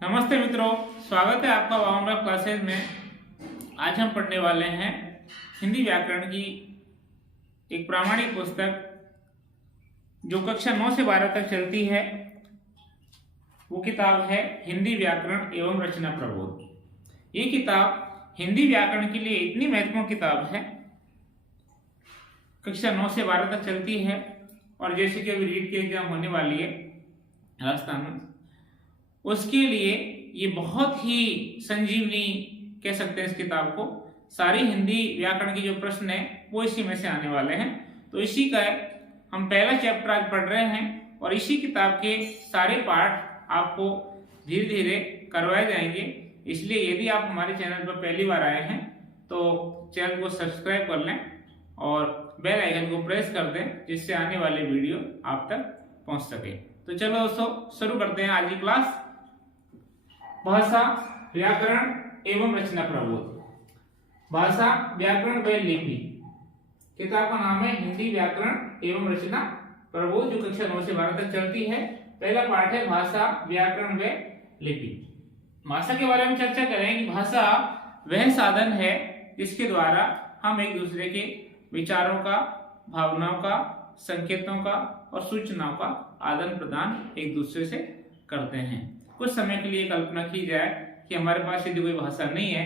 नमस्ते मित्रों, स्वागत है आपका वामरा क्लासेज में। आज हम पढ़ने वाले हैं हिंदी व्याकरण की एक प्रामाणिक पुस्तक जो कक्षा 9 से 12 तक चलती है। वो किताब है हिंदी व्याकरण एवं रचना प्रबोध। ये किताब हिंदी व्याकरण के लिए इतनी महत्वपूर्ण किताब है, कक्षा 9 से 12 तक चलती है। और जैसे कि अभी रीट की एग्जाम होने वाली है राजस्थान में, उसके लिए ये बहुत ही संजीवनी कह सकते हैं इस किताब को। सारी हिंदी व्याकरण की जो प्रश्न है वो इसी में से आने वाले हैं। तो इसी का हम पहला चैप्टर आज पढ़ रहे हैं और इसी किताब के सारे पाठ आपको धीरे धीरे करवाए जाएंगे। इसलिए यदि आप हमारे चैनल पर पहली बार आए हैं तो चैनल को सब्सक्राइब कर लें और बेल आइकन को प्रेस कर दें, जिससे आने वाले वीडियो आप तक पहुंच सके। तो चलो दोस्तों, शुरू करते हैं आज की क्लास। भाषा, व्याकरण एवं रचना प्रबोध। भाषा, व्याकरण व लिपि। किताब का नाम है हिंदी व्याकरण एवं रचना प्रबोध, जो कक्षा 9 से 12 तक चलती है। पहला पाठ है भाषा, व्याकरण व लिपि। भाषा के बारे में चर्चा करें कि भाषा वह साधन है जिसके द्वारा हम एक दूसरे के विचारों का, भावनाओं का, संकेतों का और सूचनाओं का आदान प्रदान एक दूसरे से करते हैं। कुछ समय के लिए कल्पना की जाए कि हमारे पास यदि कोई भाषा नहीं है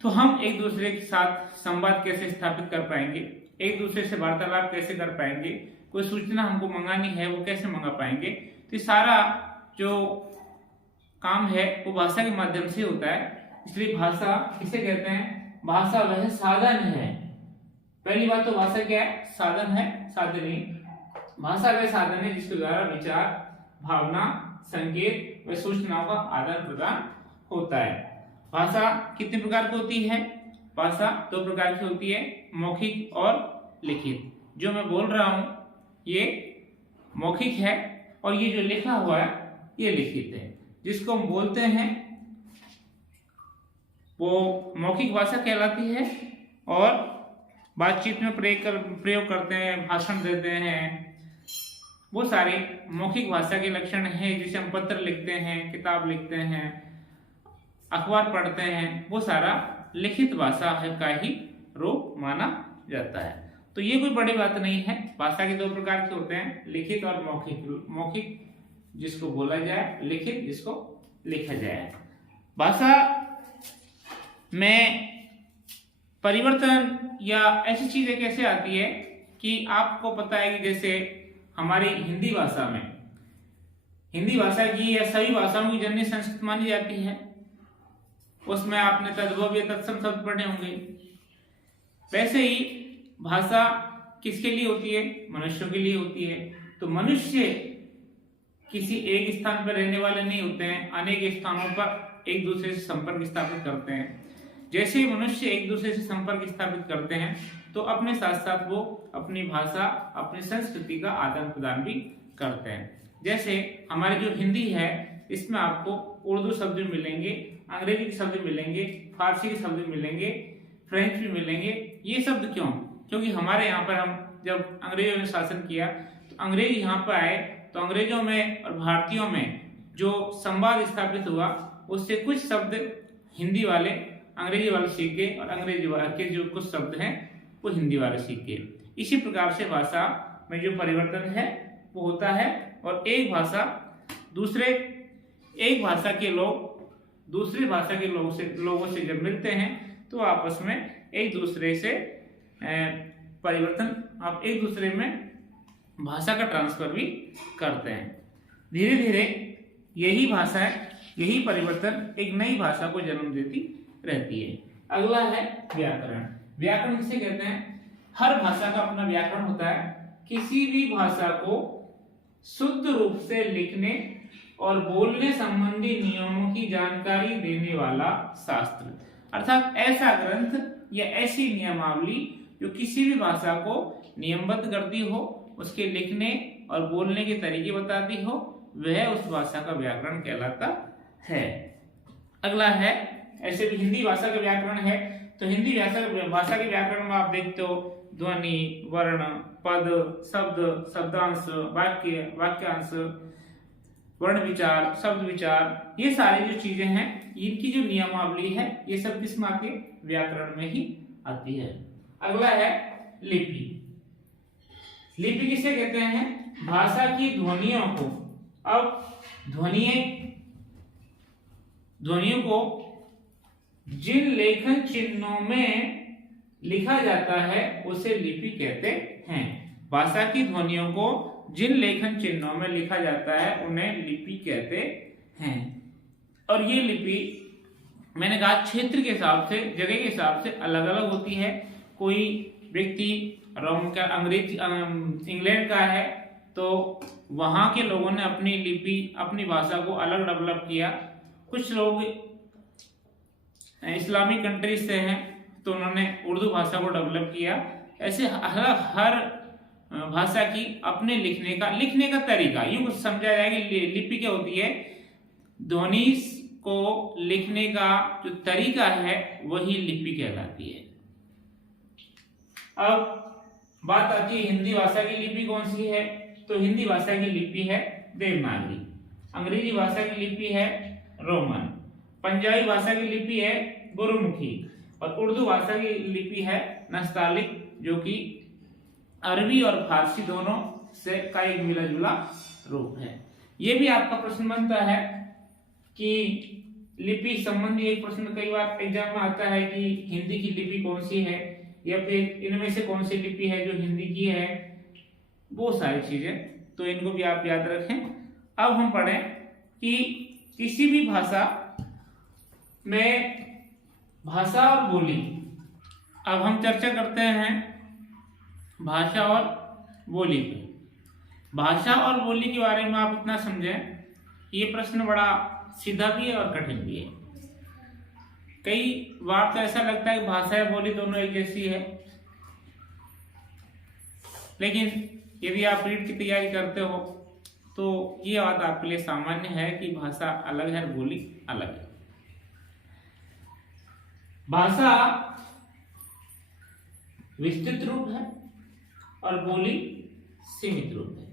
तो हम एक दूसरे के साथ संवाद कैसे स्थापित कर पाएंगे, एक दूसरे से वार्तालाप कैसे कर पाएंगे, कोई सूचना हमको मंगानी है वो कैसे मंगा पाएंगे। तो सारा जो काम है वो भाषा के माध्यम से होता है। इसलिए भाषा किसे कहते हैं? भाषा वह साधन है। पहली बात तो भाषा क्या है? साधन है, साधनी। भाषा वह साधन है जिसके द्वारा विचार, भावना, संकेत व सूचनाओं का आदान प्रदान होता है। भाषा कितने प्रकार की होती है? भाषा 2 प्रकार की होती है, मौखिक और लिखित। जो मैं बोल रहा हूं ये मौखिक है और ये जो लिखा हुआ है ये लिखित है। जिसको हम बोलते हैं वो मौखिक भाषा कहलाती है और बातचीत में प्रयोग करते हैं, भाषण देते हैं, वो सारे मौखिक भाषा के लक्षण हैं। जिसे हम पत्र लिखते हैं, किताब लिखते हैं, अखबार पढ़ते हैं, वो सारा लिखित भाषा का ही रूप माना जाता है। तो ये कोई बड़ी बात नहीं है। भाषा के 2 प्रकार के होते हैं, लिखित और मौखिक। मौखिक जिसको बोला जाए, लिखित जिसको लिखा जाए। भाषा में परिवर्तन या ऐसी चीजें कैसे आती है कि आपको पता है कि जैसे हमारी हिंदी भाषा में, हिंदी भाषा की या सभी भाषाओं की जननी संस्कृत मानी जाती है। उसमें आपने तद्भव या तत्सम शब्द पढ़े होंगे। वैसे ही भाषा किसके लिए होती है? मनुष्यों के लिए होती है। तो मनुष्य किसी एक स्थान पर रहने वाले नहीं होते हैं, अनेक स्थानों पर एक दूसरे से संपर्क स्थापित करते हैं। जैसे ही मनुष्य एक दूसरे से संपर्क स्थापित करते हैं तो अपने साथ साथ वो अपनी भाषा, अपनी संस्कृति का आदान प्रदान भी करते हैं। जैसे हमारी जो हिंदी है इसमें आपको उर्दू शब्द मिलेंगे, अंग्रेजी के शब्द मिलेंगे, फारसी के शब्द मिलेंगे, फ्रेंच भी मिलेंगे। ये शब्द क्यों? क्योंकि हमारे यहाँ पर हम जब अंग्रेजों ने शासन किया तो अंग्रेज यहाँ पर आए, तो अंग्रेजों में और भारतीयों में जो संवाद स्थापित हुआ उससे कुछ शब्द हिंदी वाले अंग्रेजी वाले सीख गए और अंग्रेजी के जो कुछ शब्द हैं वो हिंदी वाले सीख गए। इसी प्रकार से भाषा में जो परिवर्तन है वो होता है और एक भाषा के लोग दूसरी भाषा के लोगों से जब मिलते हैं तो आपस में एक दूसरे से परिवर्तन, आप एक दूसरे में भाषा का ट्रांसफर भी करते हैं। धीरे धीरे यही भाषा है, यही परिवर्तन एक नई भाषा को जन्म देती रहती है। अगला है व्याकरण। व्याकरण किसे कहते हैं? हर भाषा का अपना व्याकरण होता है। किसी भी भाषा को शुद्ध रूप से लिखने और बोलने संबंधी नियमों की जानकारी देने वाला शास्त्र, अर्थात ऐसा ग्रंथ या ऐसी नियमावली जो किसी भी भाषा को नियमबद्ध करती हो, उसके लिखने और बोलने के तरीके बताती हो, वह उस भाषा का व्याकरण कहलाता है। अगला है, ऐसे भी हिंदी भाषा का व्याकरण है। तो हिंदी भाषा के व्याकरण में आप देखते हो ध्वनि, वर्ण, पद, शब्द, शब्दांश, वाक्य, वाक्यांश, वर्ण विचार, शब्द विचार, ये सारी जो चीजें हैं, इनकी जो नियमावली है, ये सब किस में आती है? व्याकरण में ही आती है। अगला है लिपि। लिपि किसे कहते हैं? भाषा की ध्वनियों को, अब ध्वनियों को जिन लेखन चिन्हों में लिखा जाता है उसे लिपि कहते हैं। भाषा की ध्वनियों को जिन लेखन चिन्हों में लिखा जाता है उन्हें लिपि कहते हैं। और ये लिपि मैंने कहा क्षेत्र के हिसाब से, जगह के हिसाब से अलग अलग होती है। कोई व्यक्ति रोम का, अंग्रेज इंग्लैंड का है तो वहां के लोगों ने अपनी लिपि, अपनी भाषा को अलग डेवलप किया। कुछ लोग इस्लामिक कंट्रीज से हैं तो उन्होंने उर्दू भाषा को डेवलप किया। ऐसे हर भाषा की अपने लिखने का तरीका, यूं समझा जाए कि लिपि क्या होती है? ध्वनि को लिखने का जो तरीका है वही लिपि कहलाती है। अब बात आती है हिंदी भाषा की लिपि कौन सी है? तो हिंदी भाषा की लिपि है देवनागरी, अंग्रेजी भाषा की लिपि है रोमन, पंजाबी भाषा की लिपि है गुरुमुखी और उर्दू भाषा की लिपि है नस्तालिक, जो कि अरबी और फारसी दोनों से का एक मिला जुला रूप है। ये भी आपका प्रश्न बनता है कि लिपि संबंधी एक प्रश्न कई बार एग्जाम में आता है कि हिंदी की लिपि कौन सी है या फिर इनमें से कौन सी लिपि है जो हिंदी की है, वो सारी चीजें, तो इनको भी आप याद रखें। अब हम पढ़ें कि किसी भी भाषा में भाषा और बोली। अब हम चर्चा करते हैं भाषा और बोली पे। भाषा और बोली के बारे में आप इतना समझें, ये प्रश्न बड़ा सीधा भी है और कठिन भी है। कई बार तो ऐसा लगता है कि भाषा या बोली दोनों एक जैसी है, लेकिन यदि आप रीट की तैयारी करते हो तो ये बात आपके लिए सामान्य है कि भाषा अलग है, बोली अलग है। भाषा विस्तृत रूप है और बोली सीमित रूप है।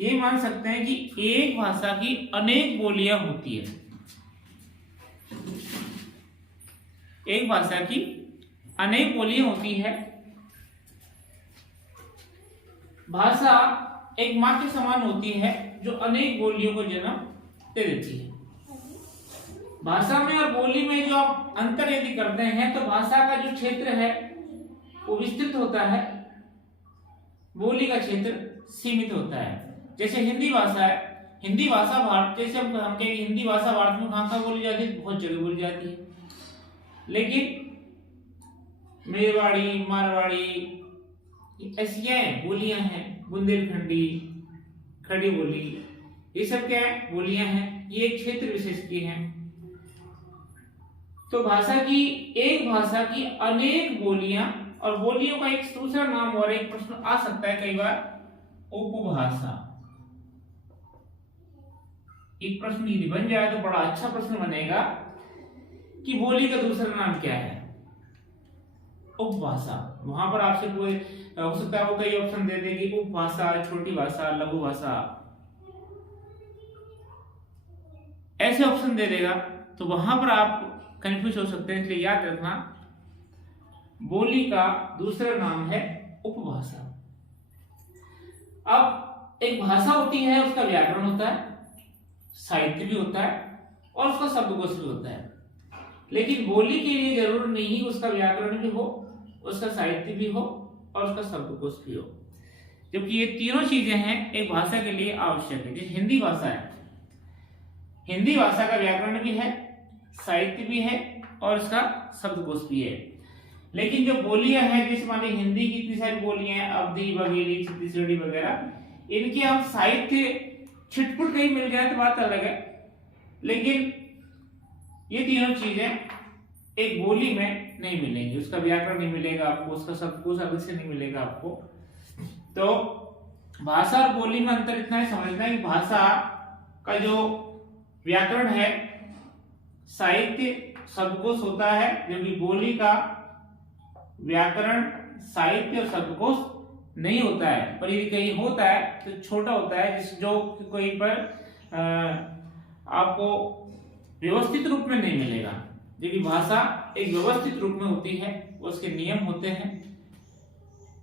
ये मान सकते हैं कि एक भाषा की अनेक बोलियां होती है। एक भाषा की अनेक बोलियां होती है। भाषा एक माँ के समान होती है जो अनेक बोलियों को जन्म दे देती है। भाषा में और बोली में जो आप अंतर यदि करते हैं तो भाषा का जो क्षेत्र है वो विस्तृत होता है, बोली का क्षेत्र सीमित होता है। जैसे हिंदी भाषा है, हिंदी भाषा भारत, जैसे हम कहेंगे हिंदी भाषा भारत में कहाँ कहाँ बोली जाती है? बहुत जगह बोली जाती है। लेकिन मेरवाड़ी, मारवाड़ी ऐसी क्या है? बोलियां हैं। बुंदेलखंडी, खड़ी बोली, ये सब क्या है? बोलियां हैं। ये एक क्षेत्र विशेष की हैं। तो भाषा की, एक भाषा की अनेक बोलियां, और बोलियों का एक दूसरा नाम और एक प्रश्न आ सकता है कई बार, उपभाषा। एक प्रश्न यदि बन जाए तो बड़ा अच्छा प्रश्न बनेगा कि बोली का दूसरा नाम क्या है? उपभाषा। वहां पर आपसे कोई हो सकता है वो कई ऑप्शन दे देगी, उपभाषा, छोटी भाषा, लघु भाषा, ऐसे ऑप्शन दे देगा, तो वहां पर आप कंफ्यूज हो सकते हैं। इसलिए याद रखना, बोली का दूसरा नाम है उपभाषा। अब एक भाषा होती है, उसका व्याकरण होता है, साहित्य भी होता है और उसका शब्दकोश भी होता है। लेकिन बोली के लिए जरूर नहीं उसका व्याकरण भी हो, उसका साहित्य भी हो और उसका शब्दकोश भी हो, जबकि ये तीनों चीजें हैं एक भाषा के लिए आवश्यक है। जैसे हिंदी भाषा है, हिंदी भाषा का व्याकरण भी है, साहित्य भी है और इसका शब्दकोश भी है। लेकिन जो बोलियां हैं, जैसे मान लीजिए हिंदी की इतनी सारी बोलियां हैं, अवधी, बघेली, छत्तीसगढ़ी वगैरह, इनके आप साहित्य छिटपुट कहीं मिल जाए तो बात अलग है। लेकिन ये तीनों चीजें एक बोली में नहीं मिलेंगी, उसका व्याकरण नहीं मिलेगा आपको, उसका शब्दकोश अलग से नहीं मिलेगा आपको। तो भाषा और बोली में अंतर इतना ही समझना है कि भाषा का जो व्याकरण है, साहित्य, शब्दकोश होता है, जबकि बोली का व्याकरण, साहित्य और शब्दकोश नहीं होता है। पर यदि कहीं होता है तो छोटा होता है, जिस जो कोई पर आपको व्यवस्थित रूप में नहीं मिलेगा। क्योंकि भाषा एक व्यवस्थित रूप में होती है, उसके नियम होते हैं,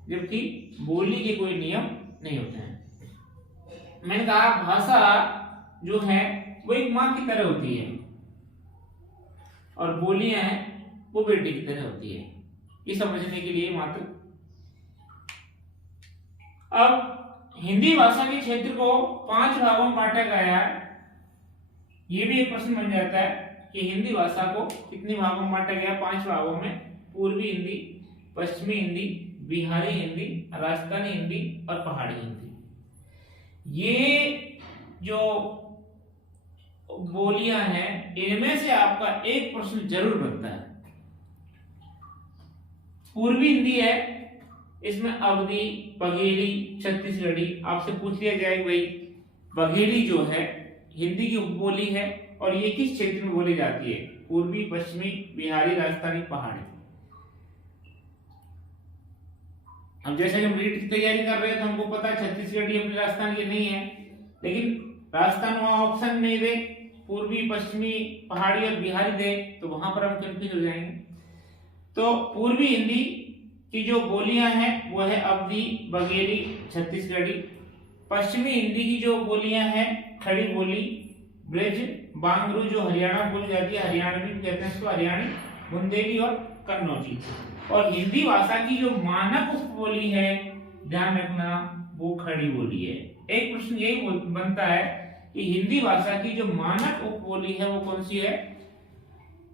जबकि बोली के कोई नियम नहीं होते हैं। मैंने कहा भाषा जो है वो एक माँ की तरह होती है और बोलियां हैं वो बेटे की तरह होती है। ये समझने के लिए मात्र। अब हिंदी भाषा के क्षेत्र को 5 भागों में बांटा गया है। ये भी एक प्रश्न बन जाता है कि हिंदी भाषा को कितने भागों में बांटा गया? 5 भागों में। पूर्वी हिंदी, पश्चिमी हिंदी, बिहारी हिंदी, राजस्थानी हिंदी और पहाड़ी हिंदी। ये जो बोलियां हैं इनमें से आपका एक प्रश्न जरूर बनता है। पूर्वी हिंदी है, इसमें अवधी, बघेली, छत्तीसगढ़ी। आपसे पूछ लिया जाए भाई बघेली जो है हिंदी की उपबोली है और ये किस क्षेत्र में बोली जाती है? पूर्वी, पश्चिमी, बिहारी, राजस्थानी, पहाड़ी। अब जैसे हम रीट की तैयारी कर रहे हैं तो हमको पता है छत्तीसगढ़ी अपने राजस्थान की नहीं है, लेकिन राजस्थान वहां ऑप्शन नहीं दे, पूर्वी, पश्चिमी, पहाड़ी और बिहारी दे तो वहां पर हम कंफ्यूज हो जाएंगे। तो पूर्वी हिंदी की जो बोलियां हैं वो है अवधी, बघेली, छत्तीसगढ़ी। पश्चिमी हिंदी की जो बोलियां हैं खड़ी बोली, ब्रज, बांगरू जो हरियाणा में बोली जाती है, हरियाणवी कहते हैं इसको, हरियाणी, बुंदेली और कन्नौजी। और हिंदी भाषा की जो मानक उपबोली है, ध्यान रखना, वो खड़ी बोली है। एक प्रश्न यही बनता है कि हिंदी भाषा की जो मानक उपबोली है वो कौन सी है?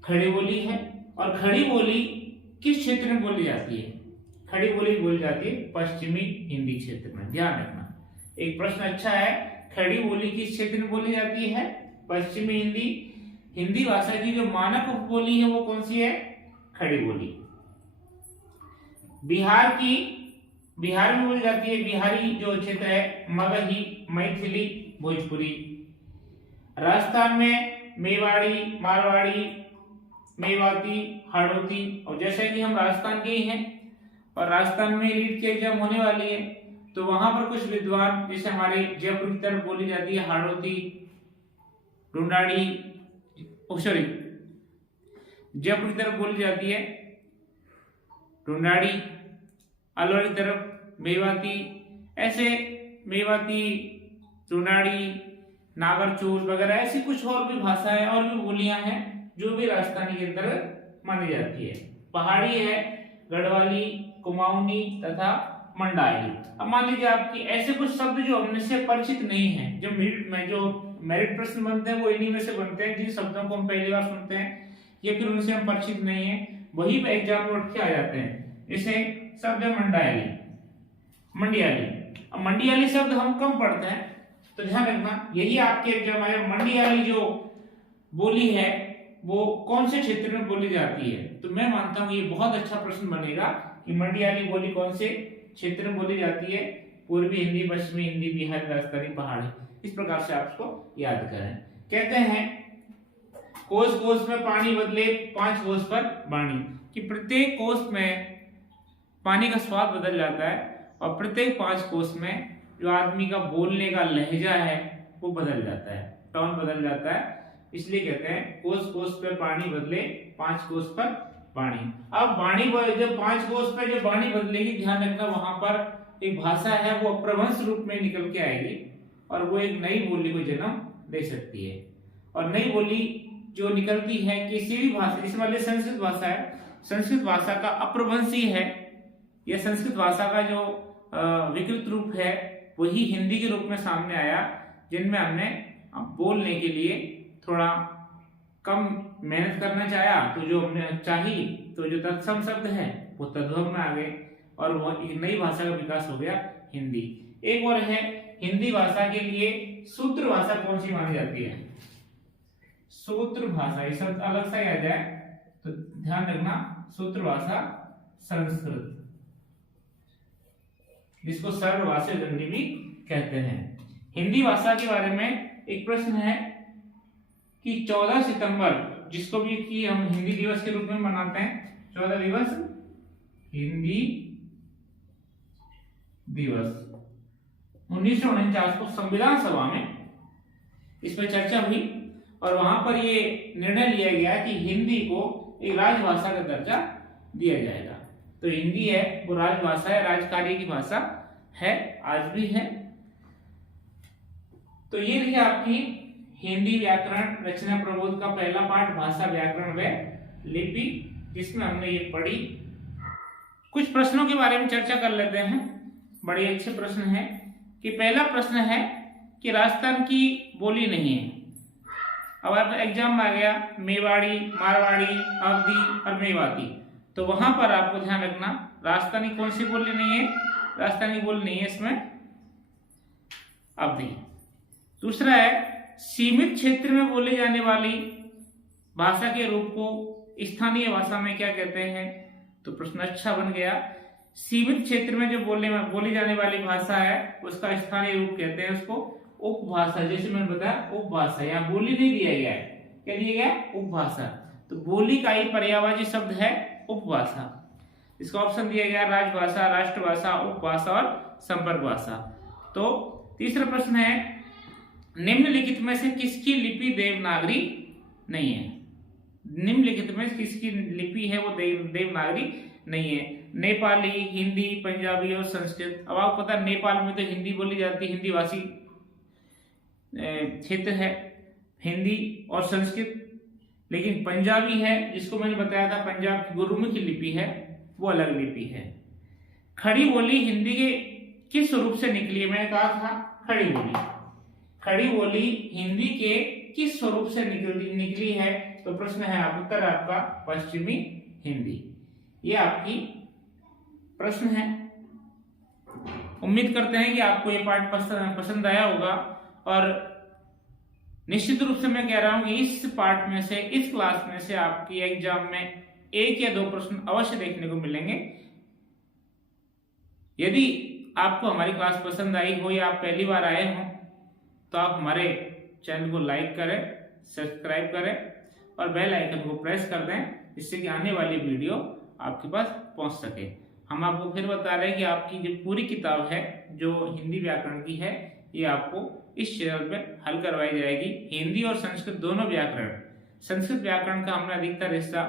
खड़ी बोली है। और खड़ी बोली किस क्षेत्र में बोली जाती है? खड़ी बोली बोली जाती है पश्चिमी हिंदी क्षेत्र में। ध्यान रखना, एक प्रश्न अच्छा है, खड़ी बोली किस क्षेत्र में बोली जाती है? पश्चिमी हिंदी। हिंदी भाषा की जो मानक उपबोली है वो कौन सी है? खड़ी बोली। बिहार में बोली जाती है, बिहारी जो क्षेत्र है, मगही, मैथिली, भोजपुरी। राजस्थान में मेवाड़ी, मारवाड़ी, मेवाती, हाड़ौती। और जैसे कि हम राजस्थान के ही हैं और राजस्थान में रीट की एग्जाम होने वाली है, तो वहां पर कुछ विद्वान, जैसे हमारे जयपुर की तरफ बोली जाती है हाड़ौती, ढूंढाड़ी, सॉरी जयपुर की तरफ बोली जाती है ढूंढाड़ी, अलवर की तरफ मेवाती। ऐसे मेवाती, ढूंढाड़ी, नागरचूल वगैरह ऐसी कुछ और भी भाषाएं और भी बोलियां हैं जो भी राजस्थानी के अंतर्गत मानी जाती है। पहाड़ी है गढ़वाली, कुमाऊनी तथा मंडाली। अब मान लीजिए आपकी ऐसे कुछ शब्द जो हमने से परिचित नहीं है, जो मेरिट प्रश्न बनते हैं वो इन्हीं में से बनते हैं जिन शब्दों को हम पहली बार सुनते हैं या फिर उनसे हम परिचित नहीं है, वही पे एग्जाम में उठ के आ जाते हैं। जैसे शब्द है मंडियाली। अब मंडियाली शब्द हम कम पढ़ते हैं, तो ध्यान रखना यही आपके एग्जाम आए। मंडियाली जो बोली है वो कौन से क्षेत्र में बोली जाती है? तो मैं मानता हूं ये बहुत अच्छा प्रश्न बनेगा कि मंडियाली बोली कौन से क्षेत्र में बोली जाती है? पूर्वी हिंदी, पश्चिमी हिंदी, बिहारी, राजस्थानी, पहाड़ी। इस प्रकार से आप इसको याद करें। कहते हैं कोस कोस में पानी बदले 5 कोस पर वाणी, कि प्रत्येक कोस में पानी का स्वाद बदल जाता है और प्रत्येक 5 कोस में जो आदमी का बोलने का लहजा है वो बदल जाता है, टोन बदल जाता है। इसलिए कहते हैं कोस कोस पे पानी बदले 5 कोस पर वाणी। अब वाणी जब 5 कोस पे जब वाणी बदलेगी, ध्यान रखना वहां पर एक भाषा है वो अप्रभंश रूप में निकल के आएगी और वो एक नई बोली को जन्म दे सकती है। और नई बोली जो निकलती है किसी भी भाषा, जैसे मान लीजिए संस्कृत भाषा है, संस्कृत भाषा का अप्रभंशी है या संस्कृत भाषा का जो विकृत रूप है वही हिंदी के रूप में सामने आया, जिनमें हमने बोलने के लिए थोड़ा कम मेहनत करना चाहा, तो जो हमने चाही तो जो तत्सम शब्द है वो तद्भव में आ गए और वो एक नई भाषा का विकास हो गया हिंदी। एक और है हिंदी भाषा के लिए सूत्र भाषा कौन सी मानी जाती है? सूत्र भाषा, ये शब्द अलग सा आ जाए तो ध्यान रखना, सूत्र भाषा संस्कृत, जिसको सर्व भाषा दंडी भी कहते हैं। हिंदी भाषा के बारे में एक प्रश्न है कि 14 सितंबर, जिसको भी कि हम हिंदी दिवस के रूप में मनाते हैं, 14 दिवस हिंदी दिवस 1949 को संविधान सभा में इस पर चर्चा हुई और वहां पर ये निर्णय लिया गया कि हिंदी को एक राजभाषा का दर्जा दिया जाएगा। तो हिंदी है वो राजभाषा है, राजकार्य की भाषा है, आज भी है। तो ये रही आपकी हिंदी व्याकरण रचना प्रबोध का पहला पाठ, भाषा व्याकरण व लिपि, जिसमें हमने ये पढ़ी। कुछ प्रश्नों के बारे में चर्चा कर लेते हैं, बड़े अच्छे प्रश्न हैं। कि पहला प्रश्न है कि राजस्थान की बोली नहीं है। अब आप एग्जाम में आ गया मेवाड़ी, मारवाड़ी, अवधी और मेवाती, तो वहां पर आपको ध्यान रखना राजस्थानी कौन सी बोली नहीं है, राजस्थानी बोली नहीं है इसमें अवधी। दूसरा है सीमित क्षेत्र में बोले जाने वाली भाषा के रूप को स्थानीय भाषा में क्या कहते हैं। तो प्रश्न अच्छा बन गया। सीमित क्षेत्र में जो बोली जाने वाली भाषा है उसका स्थानीय रूप कहते हैं उसको उपभाषा। जैसे मैंने बताया उपभाषा, यहाँ बोली नहीं दिया गया है, क्या दिया गया है, उपभाषा। तो बोली का ही पर्यायवाची शब्द है उपभाषा। इसका ऑप्शन दिया गया राजभाषा, राष्ट्रभाषा, उपभाषा और संपर्क भाषा। तो तीसरा प्रश्न है निम्नलिखित में से किसकी लिपि देवनागरी नहीं है। निम्नलिखित में किसकी लिपि है वो देवनागरी नहीं है। नेपाली, हिंदी, पंजाबी और संस्कृत। अब आपको पता है नेपाल में तो हिंदी बोली जाती है, हिंदी भाषी क्षेत्र है, हिंदी और संस्कृत। लेकिन पंजाबी है जिसको मैंने बताया था पंजाब की गुरुमुखी लिपि है, वो अलग लिपि है। खड़ी बोली हिंदी के किस स्वरूप से निकली है, मैंने कहा था खड़ी बोली। खड़ी बोली हिंदी के किस स्वरूप से निकली है। तो प्रश्न है उत्तर आपका पश्चिमी हिंदी। ये आपकी प्रश्न है। उम्मीद करते हैं कि आपको ये पाठ पसंद आया होगा और निश्चित रूप से मैं कह रहा हूं कि इस पाठ में से, इस क्लास में से आपकी एग्जाम में 1 या 2 प्रश्न अवश्य देखने को मिलेंगे। यदि आपको हमारी क्लास पसंद आई हो या आप पहली बार आए हो तो आप हमारे चैनल को लाइक करें, सब्सक्राइब करें और बेल आइकन को प्रेस कर दें, जिससे कि आने वाली वीडियो आपके पास पहुंच सके। हम आपको फिर बता रहे हैं कि आपकी जो पूरी किताब है जो हिंदी व्याकरण की है, ये आपको इस चैनल पे हल करवाई जाएगी। हिंदी और संस्कृत दोनों व्याकरण, संस्कृत व्याकरण का हमने अधिकतर हिस्सा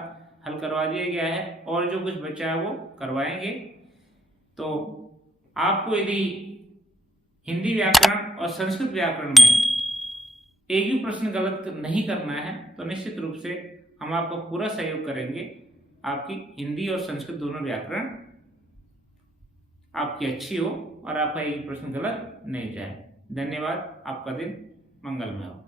हल करवा दिया गया है और जो कुछ बचा है वो करवाएंगे। तो आपको यदि हिंदी व्याकरण और संस्कृत व्याकरण में एक भी प्रश्न गलत नहीं करना है तो निश्चित रूप से हम आपका पूरा सहयोग करेंगे। आपकी हिंदी और संस्कृत दोनों व्याकरण आपकी अच्छी हो और आपका एक प्रश्न गलत नहीं जाए। धन्यवाद। आपका दिन मंगलमय हो।